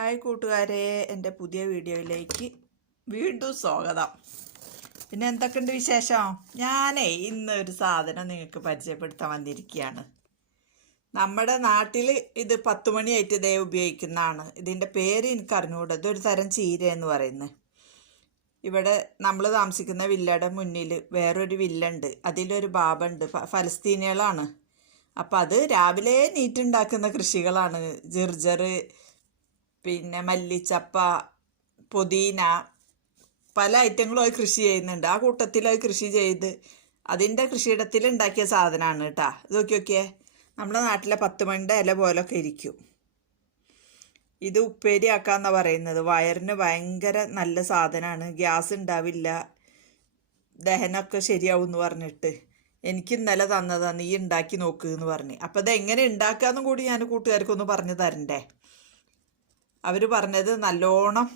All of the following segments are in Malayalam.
ഹായ് കൂട്ടുകാരെ എന്റെ പുതിയ വീഡിയോയിലേക്ക് വീണ്ടും സ്വാഗതം. പിന്നെ എന്തൊക്കെയുണ്ട് വിശേഷം? ഞാനേ ഇന്ന് ഒരു സാധനം നിങ്ങൾക്ക് പരിചയപ്പെടുത്താൻ വന്നിരിക്കുകയാണ്. നമ്മുടെ നാട്ടിൽ ഇത് പത്ത് മണിയായിട്ട് ഇതേ ഉപയോഗിക്കുന്നതാണ്. ഇതിന്റെ പേര് എനിക്ക് അറിഞ്ഞുകൂടാ ഇതൊരു തരം ചീര എന്ന് പറയുന്നത് ഇവിടെ നമ്മൾ താമസിക്കുന്ന വില്ലയുടെ മുന്നിൽ വേറൊരു വില്ലുണ്ട്. അതിലൊരു ബാബുണ്ട്. ഫലസ്തീനികളാണ്. അപ്പം അത് രാവിലെ നീറ്റുണ്ടാക്കുന്ന കൃഷികളാണ്. ജിർജർ പിന്നെ മല്ലിച്ചപ്പ പുതിന പല ഐറ്റങ്ങളും അത് കൃഷി ചെയ്യുന്നുണ്ട്. ആ കൂട്ടത്തിൽ അത് കൃഷി ചെയ്ത് അതിന്റെ കൃഷിയിടത്തിൽ ഉണ്ടാക്കിയ സാധനമാണ് കേട്ടോ. ഇത് നോക്കി നോക്കിയേ. നമ്മുടെ നാട്ടിലെ പത്ത് മണിന്റെ ഇല പോലൊക്കെ ഇരിക്കും. ഇത് ഉപ്പേരി ഉപ്പേരിയാക്കാന്നാ പറയുന്നത്. വയറിന് ഭയങ്കര നല്ല സാധനമാണ്. ഗ്യാസ് ഉണ്ടാവില്ല. ദഹനമൊക്കെ ശരിയാവും എന്ന് പറഞ്ഞിട്ട് എനിക്ക് ഇന്നലെ തന്നതാണ് നീ ഉണ്ടാക്കി നോക്ക് എന്ന് പറഞ്ഞ്. അപ്പോൾ ഇത് എങ്ങനെ ഉണ്ടാക്കാമെന്നും കൂടി ഞാൻ കൂട്ടുകാർക്കൊന്ന് പറഞ്ഞു തരണ്ടേ? അവർ പറഞ്ഞത് നല്ലോണം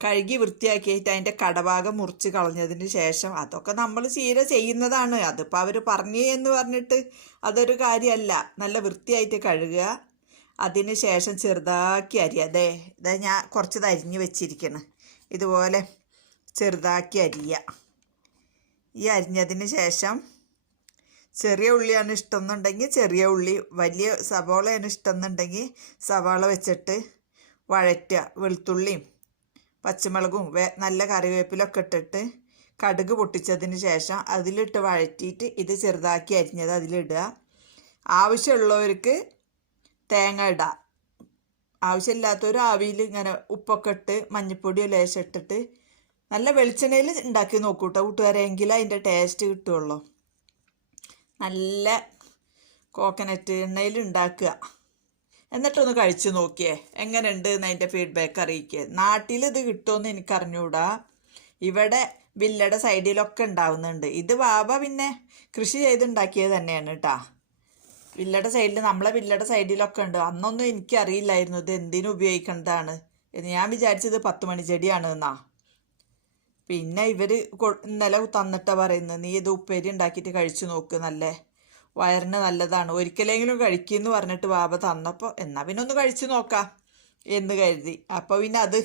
കഴുകി വൃത്തിയാക്കിയിട്ട് അതിന്റെ കടഭാഗം മുറിച്ച് കളഞ്ഞതിന് ശേഷം അതൊക്കെ നമ്മൾ ചീര ചെയ്യുന്നതാണ്. അതിപ്പോൾ അവർ പറഞ്ഞു എന്ന് പറഞ്ഞിട്ട് അതൊരു കാര്യമല്ല നല്ല വൃത്തിയായിട്ട് കഴുകുക. അതിന് ശേഷം ചെറുതാക്കി അരി. അതെ ഇതാ ഞാൻ കുറച്ച് അരിഞ്ഞ് വെച്ചിരിക്കണം. ഇതുപോലെ ചെറുതാക്കി അരിയുക ഈ അരിഞ്ഞതിന് ശേഷം ചെറിയ ഉള്ളിയാണ് ഇഷ്ടം എന്നുണ്ടെങ്കിൽ ചെറിയ ഉള്ളി വലിയ സവാളയാണ് ഇഷ്ടം എന്നുണ്ടെങ്കിൽ സവാള വെച്ചിട്ട് വഴറ്റുക വെളുത്തുള്ളിയും പച്ചമുളകും വേ നല്ല കറിവേപ്പിലൊക്കെ ഇട്ടിട്ട് കടുക് പൊട്ടിച്ചതിന് ശേഷം അതിലിട്ട് വഴറ്റിയിട്ട് ഇത് ചെറുതാക്കി അരിഞ്ഞത് അതിലിടുക. ആവശ്യമുള്ളവർക്ക് തേങ്ങ ഇടുക ആവശ്യമില്ലാത്തവർ ആവിയിൽ ഇങ്ങനെ ഉപ്പൊക്കെ ഇട്ട് മഞ്ഞൾപ്പൊടിയോ ലേശം ഇട്ടിട്ട് നല്ല വെളിച്ചെണ്ണയിൽ ഉണ്ടാക്കി നോക്കൂട്ടോ കൂട്ടുകാരെ എങ്കിലും അതിന്റെ ടേസ്റ്റ് കിട്ടുള്ളൂ. നല്ല കോക്കനട്ട് എണ്ണയിൽ ഉണ്ടാക്കുക. എന്നിട്ടൊന്ന് കഴിച്ചു നോക്കിയേ. എങ്ങനെയുണ്ട് എന്ന് അതിന്റെ ഫീഡ്ബാക്ക് അറിയിക്കുക നാട്ടിൽ ഇത് കിട്ടുമെന്ന് എനിക്കറിഞ്ഞൂടാ. ഇവിടെ വില്ലയുടെ സൈഡിലൊക്കെ ഉണ്ടാവുന്നുണ്ട്. ഇത് ബാബ പിന്നെ കൃഷി ചെയ്തുണ്ടാക്കിയത് തന്നെയാണ് കേട്ടാ വില്ലയുടെ സൈഡിൽ നമ്മളെ വില്ലയുടെ സൈഡിലൊക്കെ ഉണ്ട്. അന്നൊന്നും എനിക്കറിയില്ലായിരുന്നു ഇത് എന്തിനു ഉപയോഗിക്കേണ്ടതാണ്. എന്ന് ഞാൻ വിചാരിച്ചത് പത്ത് മണി ചെടിയാണ് എന്നാ പിന്നെ ഇവർ ഇന്നലെ തന്നിട്ടാണ് പറയുന്നത്. നീ ഇത് ഉപ്പേരി ഉണ്ടാക്കിയിട്ട് കഴിച്ചു നോക്ക് നല്ല. വയറിന് നല്ലതാണ്. ഒരിക്കലെങ്കിലും കഴിക്കുമെന്ന് പറഞ്ഞിട്ട് ബാബ തന്നപ്പോൾ എന്നാൽ പിന്നെ ഒന്ന് കഴിച്ചു നോക്കാം എന്ന് കരുതി. അപ്പോൾ പിന്നെ അത്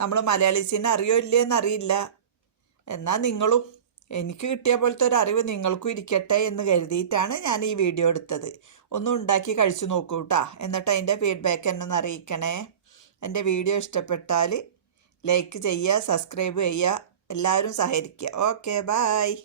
നമ്മൾ മലയാളീസിനെ അറിയോ ഇല്ലേ എന്നറിയില്ല. എന്നാൽ നിങ്ങളും എനിക്ക് കിട്ടിയ പോലത്തെ ഒരു അറിവ് നിങ്ങൾക്കും ഇരിക്കട്ടെ എന്ന് കരുതിയിട്ടാണ് ഞാൻ ഈ വീഡിയോ എടുത്തത്. ഒന്ന് ഉണ്ടാക്കി കഴിച്ചു നോക്കൂ കേട്ടോ എന്നിട്ട് അതിന്റെ ഫീഡ്ബാക്ക് എന്നെ ഒന്ന് അറിയിക്കണേ. എന്റെ വീഡിയോ ഇഷ്ടപ്പെട്ടാൽ ലൈക്ക് ചെയ്യുക സബ്സ്ക്രൈബ് ചെയ്യുക എല്ലാവരും സഹകരിക്കുക. Okay bye